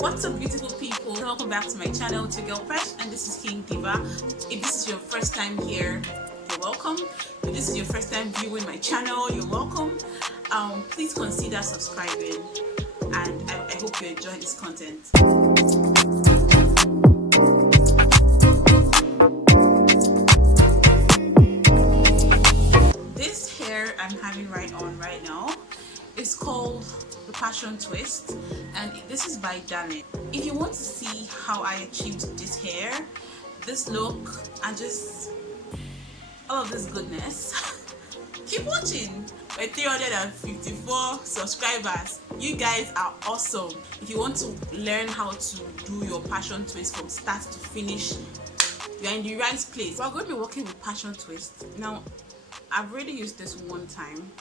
What's up, beautiful people? Welcome back to my channel, to Girl Fresh, and this is King Diva. If this is your first time here, you're welcome. If this is your first time viewing my channel, you're welcome. Please consider subscribing, and I hope you enjoy this content. This hair I'm having right now is called the Passion Twist, and this is by Darling. If you want to see how I achieved this hair, this look, and just all of this goodness, keep watching. My 354 subscribers, you guys are awesome. If you want to learn how to do your passion twist from start to finish, you're in the right place. We're going to be working with passion twist. Now, I've already used this one time,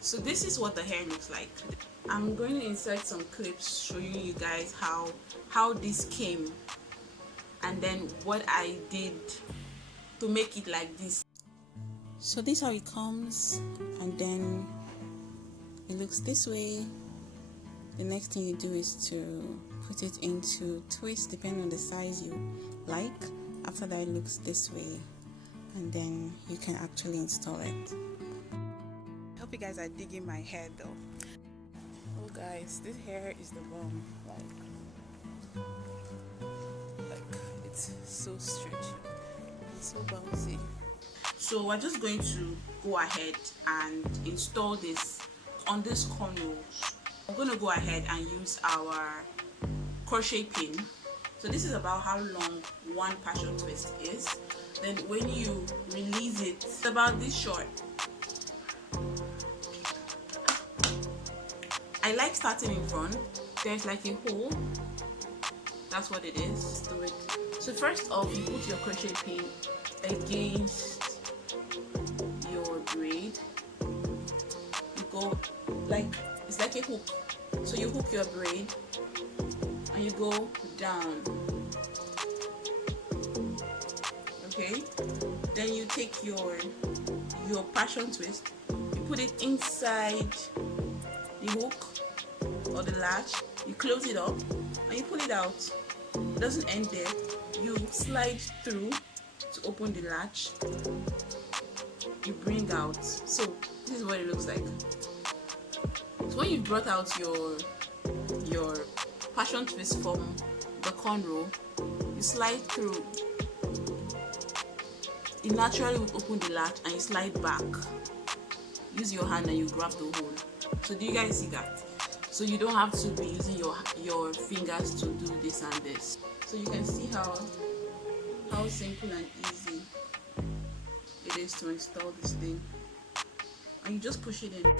so this is what the hair looks like. I'm going to insert some clips showing you guys how this came, and then what I did to make it like this. So this is how it comes, and then it looks this way. The next thing you do is to put it into twist depending on the size you like. After that, it looks this way, and then you can actually install it. I hope you guys are digging my hair though. Oh guys, this hair is the bomb. Like it's so stretchy, it's so bouncy. So we're just going to go ahead and install this on this cornrows. I'm going to go ahead and use our crochet pin. So this is about how long one passion twist is. Then when you release it, it's about this short. I like starting in front. There's like a hole. That's what it is. Do it. So first off, you put your crochet pin against your braid. You go like, it's like a hook. So you hook your braid and you go down. Okay, then you take your passion twist, you put it inside the hook or the latch, you close it up and you pull it out. It doesn't end there. You slide through to open the latch, you bring out. So this is what it looks like. So when you brought out your passion twist from the cornrow, you slide through. It naturally will open the latch and you slide back. Use your hand and you grab the hole. So do you guys see that? So you don't have to be using your fingers to do this and this. So you can see how simple and easy it is to install this thing. And you just push it in.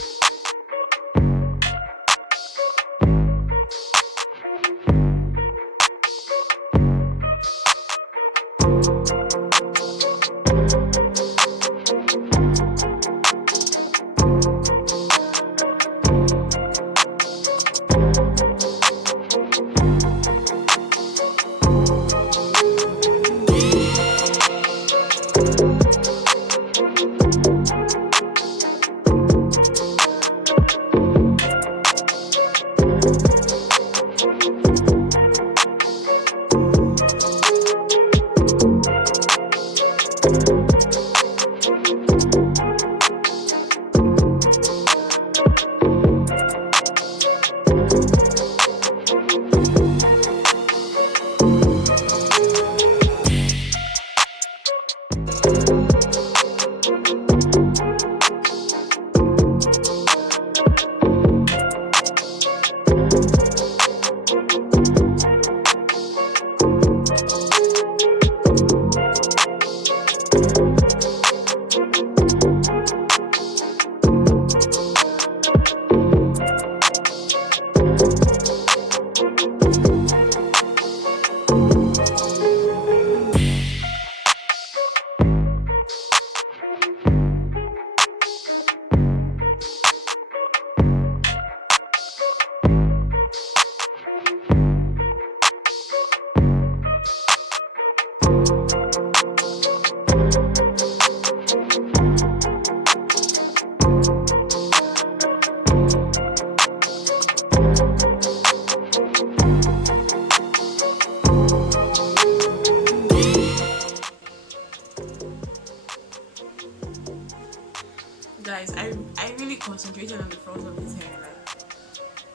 concentrated on the front of his hair.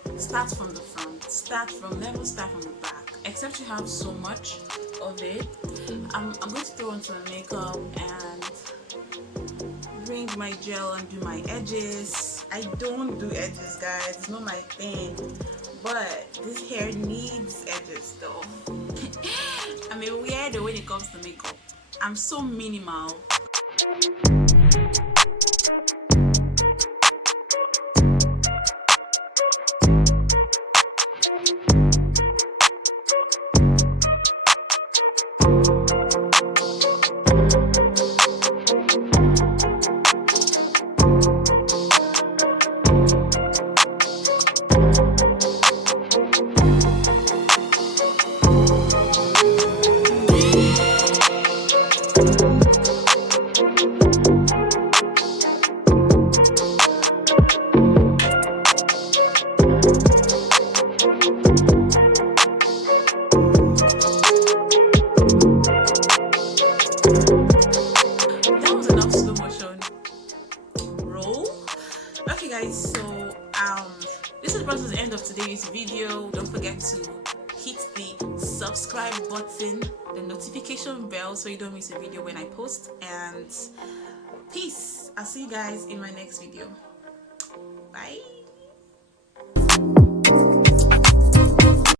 Like, start from the front, never start from the back, except you have so much of it. I'm going to throw on some makeup and bring my gel and do my edges. I don't do edges, guys, it's not my thing, but this hair needs edges though. I'm a weirdo when it comes to makeup. I'm so minimal. So this is brought to the end of today's video. Don't forget to hit the subscribe button, the notification bell, so you don't miss a video when I post. And peace. I'll see you guys in my next video. Bye.